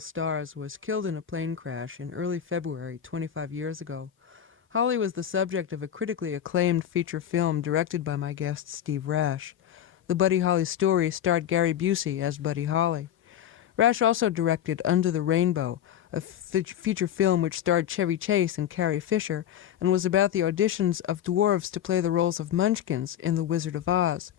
Stars was killed in a plane crash in early February 25 years ago. Holly was the subject of a critically acclaimed feature film directed by my guest Steve Rash. The Buddy Holly story starred Gary Busey as Buddy Holly. Rash also directed Under the Rainbow, a feature film which starred Chevy Chase and Carrie Fisher and was about the auditions of dwarves to play the roles of munchkins in The Wizard of Oz.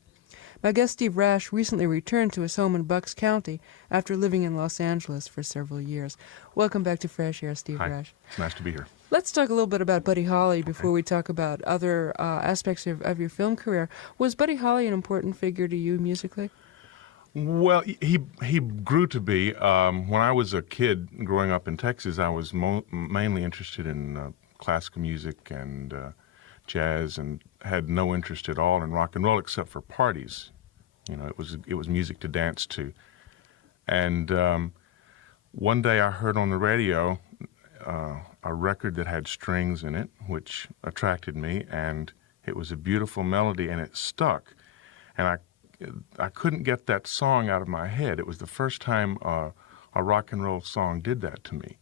My guest Steve Rash recently returned to his home in Bucks County after living in Los Angeles for several years. Welcome back to Fresh Air, Steve Hi. Rash. It's nice to be here. Let's talk a little bit about Buddy Holly before we talk about other aspects of your film career. Was Buddy Holly an important figure to you musically? Well, he grew to be. When I was a kid growing up in Texas, I was mainly interested in classical music and jazz, and had no interest at all in rock and roll except for parties. You know, it was music to dance to. And one day I heard on the radio a record that had strings in it, which attracted me, and it was a beautiful melody, and it stuck. And I couldn't get that song out of my head. It was the first time a rock and roll song did that to me.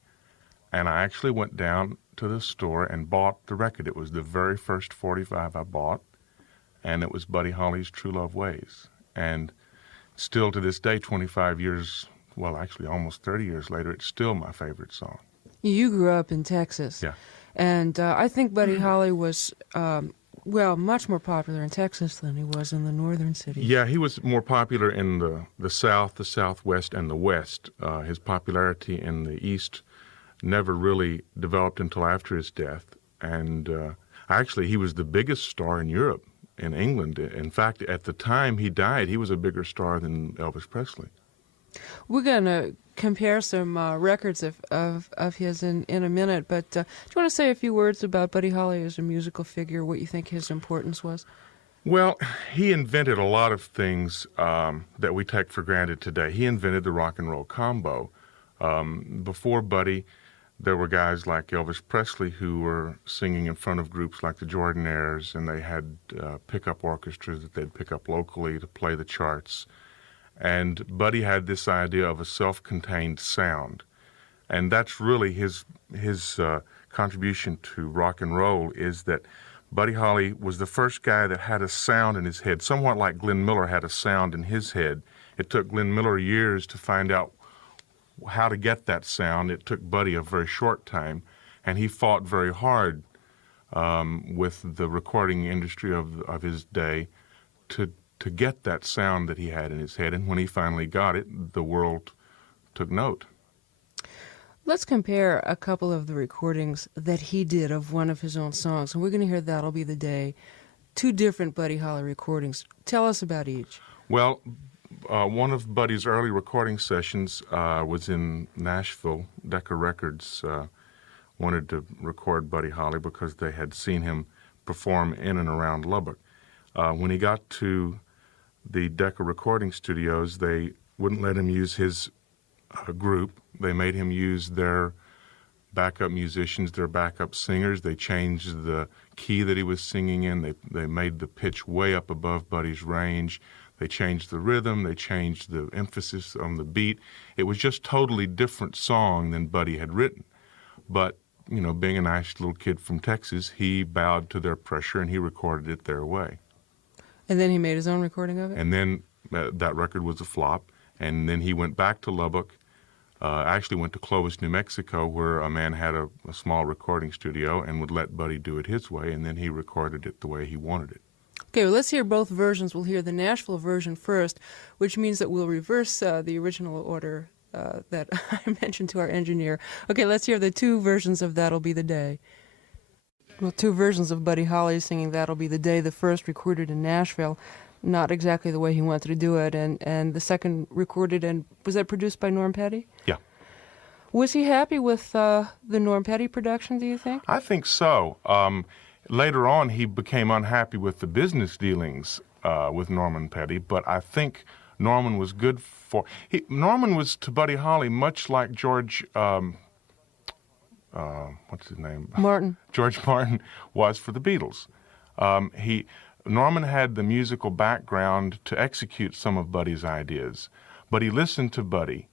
And I actually went down to the store and bought the record. It was the very first 45 I bought, and it was Buddy Holly's True Love Ways. And still to this day, 25 years, well, actually almost 30 years later, it's still my favorite song. You grew up in Texas. Yeah. And I think Buddy Holly was, much more popular in Texas than he was in the northern cities. Yeah, he was more popular in the South, the Southwest, and the West. His popularity in the East never really developed until after his death. And actually, he was the biggest star in Europe, in England. In fact, at the time he died, he was a bigger star than Elvis Presley. We're going to compare some records of his in a minute, but do you want to say a few words about Buddy Holly as a musical figure, what you think his importance was? Well, he invented a lot of things that we take for granted today. He invented the rock and roll combo. Before Buddy, there were guys like Elvis Presley who were singing in front of groups like the Jordanaires, and they had pickup orchestras that they'd pick up locally to play the charts. And Buddy had this idea of a self-contained sound, and that's really his contribution to rock and roll, is that Buddy Holly was the first guy that had a sound in his head, somewhat like Glenn Miller had a sound in his head. It took Glenn Miller years to find out how to get that sound. It took Buddy a very short time, and he fought very hard with the recording industry of his day to get that sound that he had in his head. And when he finally got it, the world took note. Let's compare a couple of the recordings that he did of one of his own songs. And we're going to hear That'll Be the Day, two different Buddy Holly recordings. Tell us about each. Well, one of Buddy's early recording sessions was in Nashville. Decca Records wanted to record Buddy Holly because they had seen him perform in and around Lubbock. When he got to the Decca recording studios, they wouldn't let him use his group. They made him use their backup musicians, their backup singers. They changed the key that he was singing in. They made the pitch way up above Buddy's range. They changed the rhythm. They changed the emphasis on the beat. It was just totally different song than Buddy had written. But, you know, being a nice little kid from Texas, he bowed to their pressure and he recorded it their way. And then he made his own recording of it? And then that record was a flop. And then he went back to Lubbock, actually went to Clovis, New Mexico, where a man had a small recording studio and would let Buddy do it his way, and then he recorded it the way he wanted it. Okay, well, let's hear both versions. We'll hear the Nashville version first, which means that we'll reverse the original order that I mentioned to our engineer. Okay, let's hear the two versions of That'll Be the Day. Well, two versions of Buddy Holly singing That'll Be the Day. The first recorded in Nashville, not exactly the way he wanted to do it, and the second recorded, and was that produced by Norm Petty? Yeah. Was he happy with the Norm Petty production, do you think? I think so. Later on, he became unhappy with the business dealings with Norman Petty, but I think Norman was good for... Norman was to Buddy Holly much like George... what's his name? Martin. George Martin was for the Beatles. Norman had the musical background to execute some of Buddy's ideas, but he listened to Buddy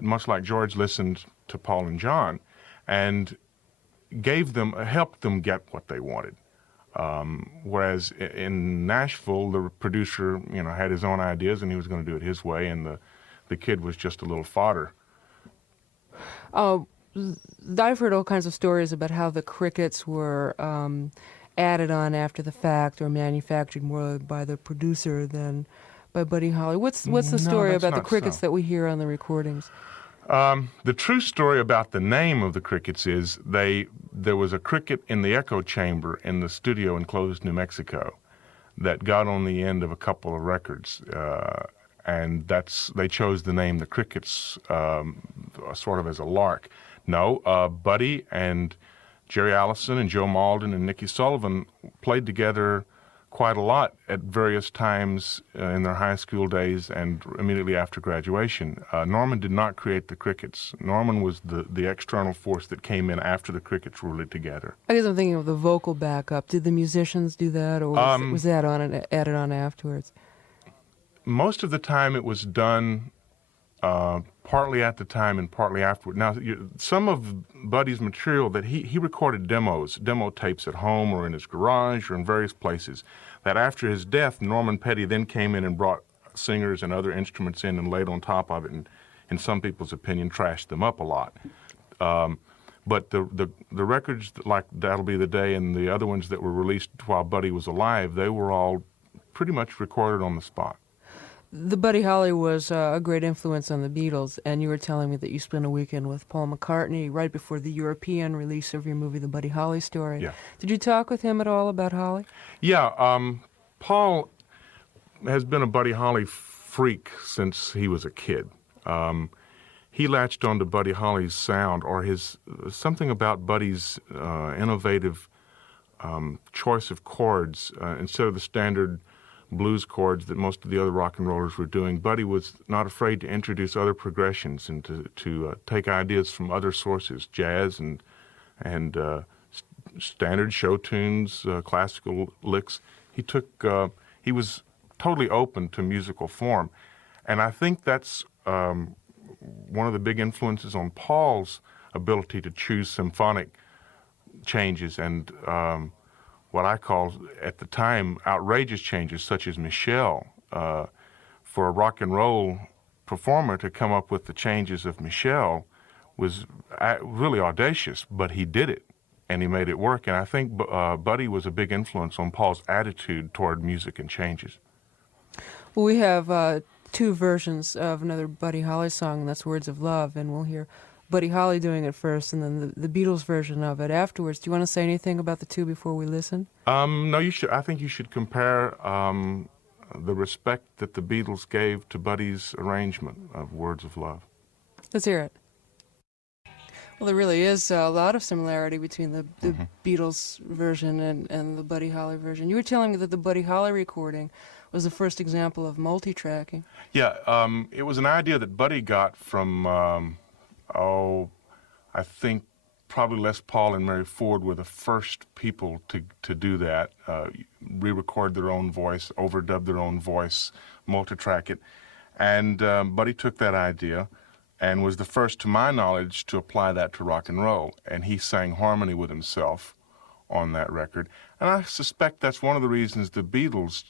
much like George listened to Paul and John, and helped them get what they wanted. Whereas in Nashville, the producer, had his own ideas and he was going to do it his way, and the kid was just a little fodder. I've heard all kinds of stories about how the Crickets were added on after the fact or manufactured more by the producer than by Buddy Holly. What's the story about the Crickets that we hear on the recordings? The true story about the name of the Crickets is there was a cricket in the echo chamber in the studio in Clovis, New Mexico, that got on the end of a couple of records, and they chose the name the Crickets sort of as a lark. No, Buddy and Jerry Allison and Joe Malden and Nicky Sullivan played together quite a lot at various times in their high school days and immediately after graduation. Norman did not create the Crickets. Norman was the external force that came in after the Crickets were really together. I guess I'm thinking of the vocal backup. Did the musicians do that, or was that added on afterwards? Most of the time it was done partly at the time and partly afterward. Now, some of Buddy's material that he recorded demo tapes at home or in his garage or in various places, that after his death, Norman Petty then came in and brought singers and other instruments in and laid on top of it, and in some people's opinion, trashed them up a lot. But the records like That'll Be the Day and the other ones that were released while Buddy was alive, they were all pretty much recorded on the spot. The Buddy Holly was a great influence on the Beatles, and you were telling me that you spent a weekend with Paul McCartney right before the European release of your movie, The Buddy Holly Story. Yeah. Did you talk with him at all about Holly? Yeah, Paul has been a Buddy Holly freak since he was a kid. He latched onto Buddy Holly's sound, or something about Buddy's innovative choice of chords instead of the standard blues chords that most of the other rock and rollers were doing. Buddy was not afraid to introduce other progressions and to take ideas from other sources, jazz and standard show tunes, classical licks. He was totally open to musical form, and I think that's one of the big influences on Paul's ability to choose symphonic changes and what I call, at the time, outrageous changes, such as Michelle. For a rock and roll performer to come up with the changes of Michelle was really audacious, but he did it, and he made it work. And I think Buddy was a big influence on Paul's attitude toward music and changes. Well, we have two versions of another Buddy Holly song, and that's Words of Love, and we'll hear Buddy Holly doing it first, and then the Beatles version of it afterwards. Do you want to say anything about the two before we listen? No, you should. I think you should compare the respect that the Beatles gave to Buddy's arrangement of Words of Love. Let's hear it. Well, there really is a lot of similarity between the Beatles version and the Buddy Holly version. You were telling me that the Buddy Holly recording was the first example of multi-tracking. Yeah, it was an idea that Buddy got from... I think probably Les Paul and Mary Ford were the first people to do that, re-record their own voice, overdub their own voice, multi-track it. And Buddy took that idea and was the first, to my knowledge, to apply that to rock and roll. And he sang harmony with himself on that record. And I suspect that's one of the reasons the Beatles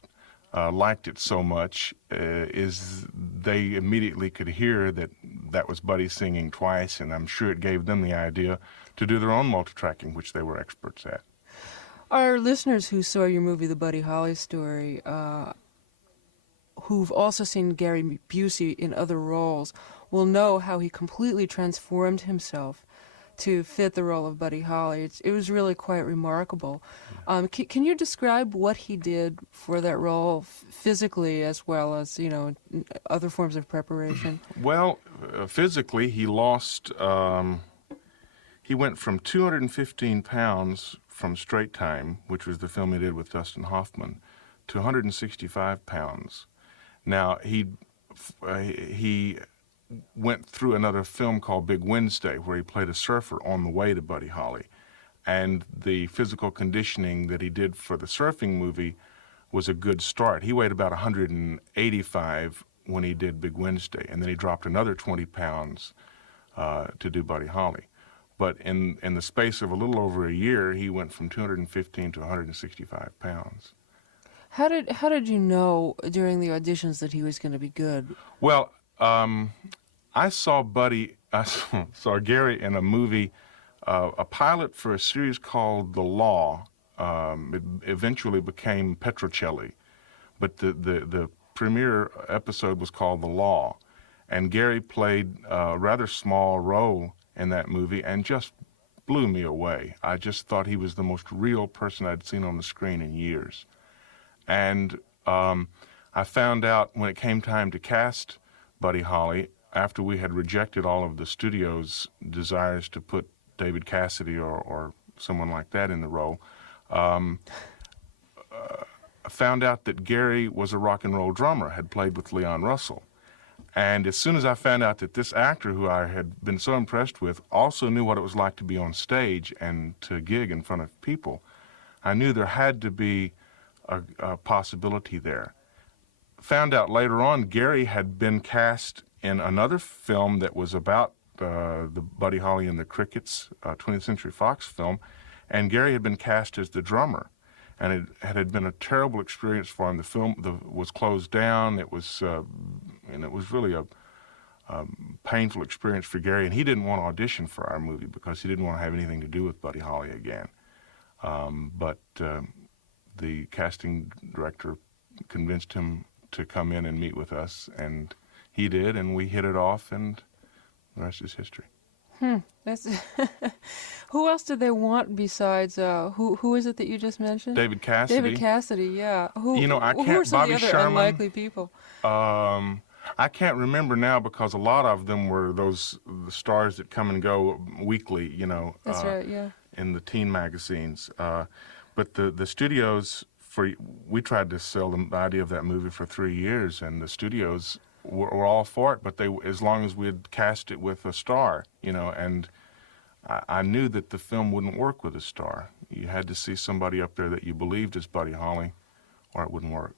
liked it so much, is they immediately could hear that was Buddy singing twice, and I'm sure it gave them the idea to do their own multi-tracking, which they were experts at. Our listeners who saw your movie, The Buddy Holly Story, who've also seen Gary Busey in other roles, will know how he completely transformed himself to fit the role of Buddy Holly. It was really quite remarkable. Can you describe what he did for that role physically as well as, other forms of preparation? Well, physically, he lost, he went from 215 pounds from Straight Time, which was the film he did with Dustin Hoffman, to 165 pounds. Now, he went through another film called Big Wednesday, where he played a surfer on the way to Buddy Holly. And the physical conditioning that he did for the surfing movie was a good start. He weighed about 185 when he did Big Wednesday, and then he dropped another 20 pounds to do Buddy Holly. But in the space of a little over a year, he went from 215 to 165 pounds. How did you know during the auditions that he was going to be good? Well, I saw saw Gary in a movie, a pilot for a series called The Law. It eventually became Petrocelli, but the premiere episode was called The Law, and Gary played a rather small role in that movie and just blew me away. I just thought he was the most real person I'd seen on the screen in years. And I found out when it came time to cast Buddy Holly, after we had rejected all of the studio's desires to put David Cassidy or someone like that in the role, I found out that Gary was a rock and roll drummer, had played with Leon Russell. And as soon as I found out that this actor, who I had been so impressed with, also knew what it was like to be on stage and to gig in front of people, I knew there had to be a possibility there. Found out later on, Gary had been cast in another film that was about the Buddy Holly and the Crickets, 20th Century Fox film, and Gary had been cast as the drummer. And it had been a terrible experience for him. The film was closed down. It was really a painful experience for Gary, and he didn't want to audition for our movie because he didn't want to have anything to do with Buddy Holly again. But the casting director convinced him to come in and meet with us, and he did, and we hit it off, and the rest is history. That's who else did they want besides who is it that you just mentioned? David Cassidy. David Cassidy, yeah. I can't. Who are some Bobby of the other Sherman, unlikely people? I can't remember now because a lot of them were the stars that come and go weekly. That's right, yeah. In the teen magazines. But the studios, we tried to sell the idea of that movie for 3 years, and the studios were all for it, but as long as we had cast it with a star, and I knew that the film wouldn't work with a star. You had to see somebody up there that you believed as Buddy Holly, or it wouldn't work.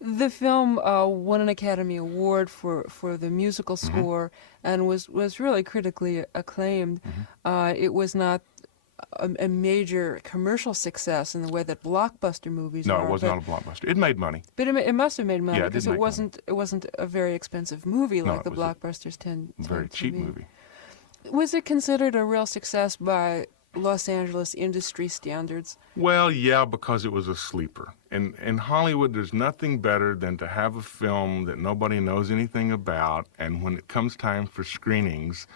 The film won an Academy Award for the musical score and was really critically acclaimed. It was not a major commercial success in the way that blockbuster movies are. No, it was not a blockbuster. It made money. But it must have made money because it wasn't a very expensive movie like the blockbusters tend to be. Very cheap movie. Was it considered a real success by Los Angeles industry standards? Well, yeah, because it was a sleeper. In Hollywood, there's nothing better than to have a film that nobody knows anything about, and when it comes time for screenings,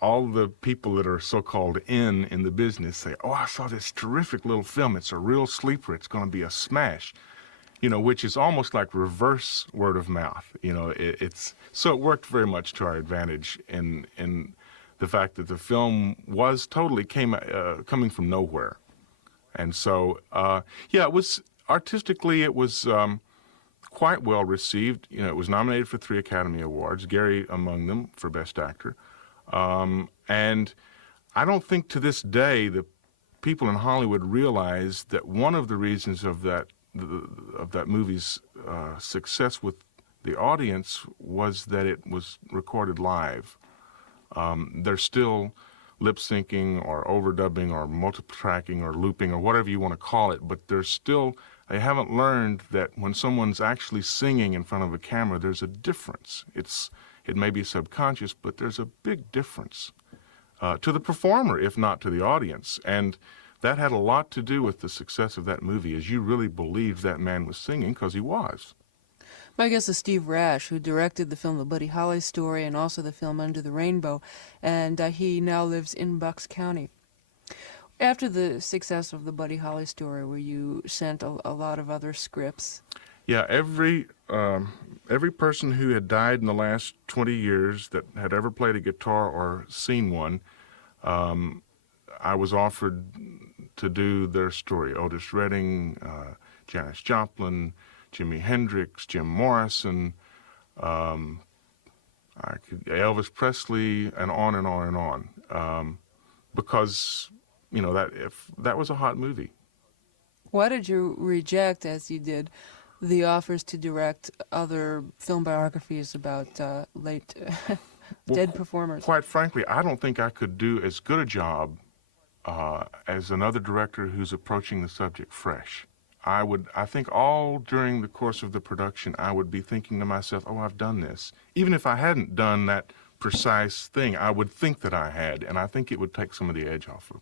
all the people that are so-called in the business say, "Oh, I saw this terrific little film. It's a real sleeper. It's going to be a smash," which is almost like reverse word of mouth. So it worked very much to our advantage in the fact that the film was totally coming from nowhere. And so, it was artistically, it was quite well received. It was nominated for 3 Academy Awards, Gary among them for Best Actor. And I don't think to this day the people in Hollywood realize that one of the reasons of that movie's success with the audience was that it was recorded live. They're still lip-syncing or overdubbing or multitracking or looping or whatever you want to call it, but they haven't learned that when someone's actually singing in front of a camera, there's a difference. It may be subconscious, but there's a big difference to the performer, if not to the audience. And that had a lot to do with the success of that movie, as you really believed that man was singing, because he was. My guest is Steve Rash, who directed the film The Buddy Holly Story and also the film Under the Rainbow, and he now lives in Bucks County. After the success of The Buddy Holly Story, were you sent a lot of other scripts? Yeah, every person who had died in the last 20 years that had ever played a guitar or seen one, I was offered to do their story. Otis Redding, Janis Joplin, Jimi Hendrix, Jim Morrison, Elvis Presley, and on and on and on, because that was a hot movie. Why did you reject, as you did, the offers to direct other film biographies about late Well, dead performers. quite frankly, I don't think I could do as good a job as another director who's approaching the subject fresh. I think all during the course of the production, I would be thinking to myself, oh, I've done this. Even if I hadn't done that precise thing, I would think that I had, and I think it would take some of the edge off of